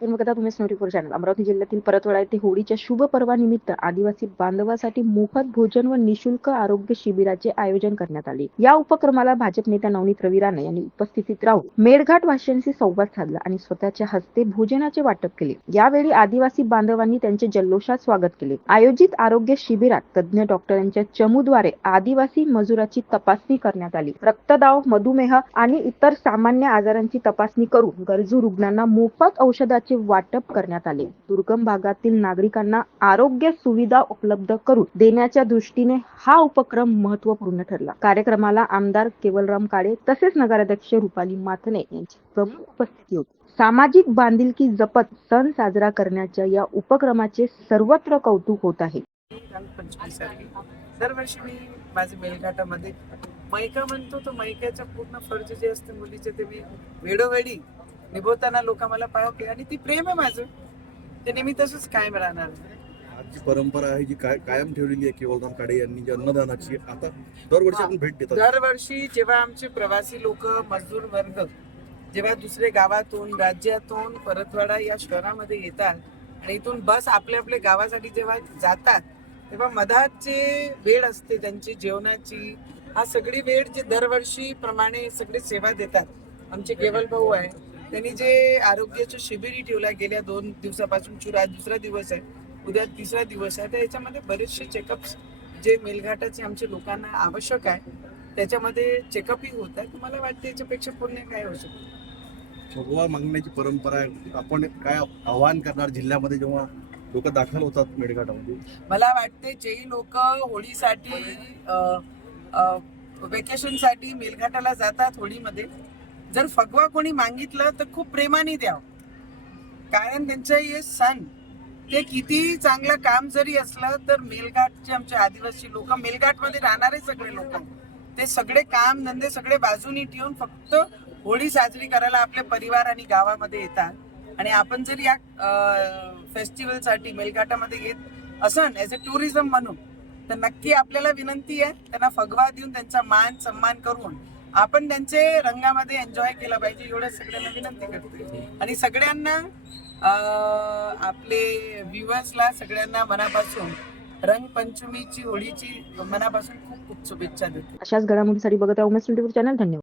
तर मग आता तुम्ही स्नोरीपूर चॅनल अमरावती जिल्ह्यातील परतवाडा येथे होळीच्या शुभ पर्वानिमित्त आदिवासी बांधवासाठी मोफत भोजन व निशुल्क आरोग्य शिबिराचे आयोजन करण्यात आले। या उपक्रमाला भाजप नेत्या नवनीत रवी राणे यांनी उपस्थितीत राहून मेळघाट वासियांशी संवाद साधला आणि स्वतःच्या हस्ते भोजनाचे वाटप केले। यावेळी आदिवासी बांधवांनी त्यांचे जल्लोषात स्वागत केले। आयोजित आरोग्य शिबिरात तज्ञ डॉक्टरांच्या चमूद्वारे आदिवासी मजुराची तपासणी करण्यात आली। रक्तदाब, मधुमेह आणि इतर सामान्य आजारांची तपासणी करून गरजू रुग्णांना मोफत औषधाचे वाटप करण्यात आले। दुर्गम भागातील नागरिकांना आरोग्य सुविधा उपलब्ध करून देण्याच्या दृष्टीने हा उपक्रम महत्त्वपूर्ण ठरला। कार्यक्रमाला आमदार केवलराम काळे तसेच नगराध्यक्ष रुपाली माथने यांची प्रमुख उपस्थिती होती। सामाजिक बांधिलकी जपत सण साजरा करण्याच्या या उपक्रमाचे सर्वत्र कौतुक होत आहे। दरवर्षी मी माझे मेळघाटामध्ये मैका म्हणतो, तो मैक्याचा पूर्ण फर्ज जे असते मुलीचे ते मी वेळोवेळी निभवताना लोक मला पाहते आणि ती प्रेम आहे माझं, ते नेहमी तसंच कायम राहणार। आजची परंपरा आहे जी कायम ठेवलेली आहे केवलराम काळे यांनी, जी अन्नदानाची आता दरवर्षी आपण भेट देतात। दरवर्षी जेव्हा आमचे प्रवासी लोक, मजदूर वर्ग जेव्हा दुसरे गावातून, राज्यातून परतवाडा या शहरामध्ये येतात आणि इथून बस आपल्या आपल्या गावासाठी जेव्हा जातात, तेव्हा मधातचे वेळ असते त्यांची जेवणाची, हा सगळी वेळ जे दरवर्षी प्रमाणे सगळे सेवा देतात। आमचे केवल भाऊ आहे, त्यांनी जे आरोग्याचं शिबिर ठेवला गेल्या 2 दिवसापासून, आज दुसरा दिवस आहे, उद्या तिसरा दिवस आहे, तर याच्यामध्ये बरेचसे चेकअप्स जे मेळघाटाचे आमच्या लोकांना आवश्यक आहे त्याच्यामध्ये चेकअपही होत आहे। तुम्हाला वाटते याच्यापेक्षा पुण्य काय होऊ शकतं? भगवा मागण्याची परंपरा आहे, आपण काय आवाहन करणार जिल्ह्यामध्ये जेव्हा लोक दाखल होतात मेळघाटामध्ये? मला वाटते जेही लोक होळीसाठी वेकेशनसाठी मेळघाटाला जातात, होळीमध्ये जर फगवा कोणी मागितलं तर खूप प्रेमाने द्यावं, कारण त्यांचं हे सण ते किती चांगलं काम जरी असलं तर मेळघाटचे आमचे आदिवासी लोक, मेळघाटमध्ये राहणारे सगळे लोक, ते सगळे काम धंदे सगळे बाजूनी ठेवून फक्त होळी साजरी करायला आपले परिवार आणि गावामध्ये येतात। आणि आपण जर या फेस्टिवलसाठी मेळघाटामध्ये येत असन ॲज अ टुरिझम म्हणून, तर नक्की आपल्याला विनंती आहे त्यांना फगवा देऊन त्यांचा मान सन्मान करून आपण त्यांचे रंगामध्ये एन्जॉय केला पाहिजे, एवढं सगळ्यांना विनंती करते। आणि सगळ्यांना आपले व्ह्युअर्सला सगळ्यांना मनापासून रंगपंचमीची, होळीची मनापासून खूप खूप शुभेच्छा देते। अशाच घडामोडीसाठी बघत राहा उमेश स्नोरीपूर चॅनल। धन्यवाद।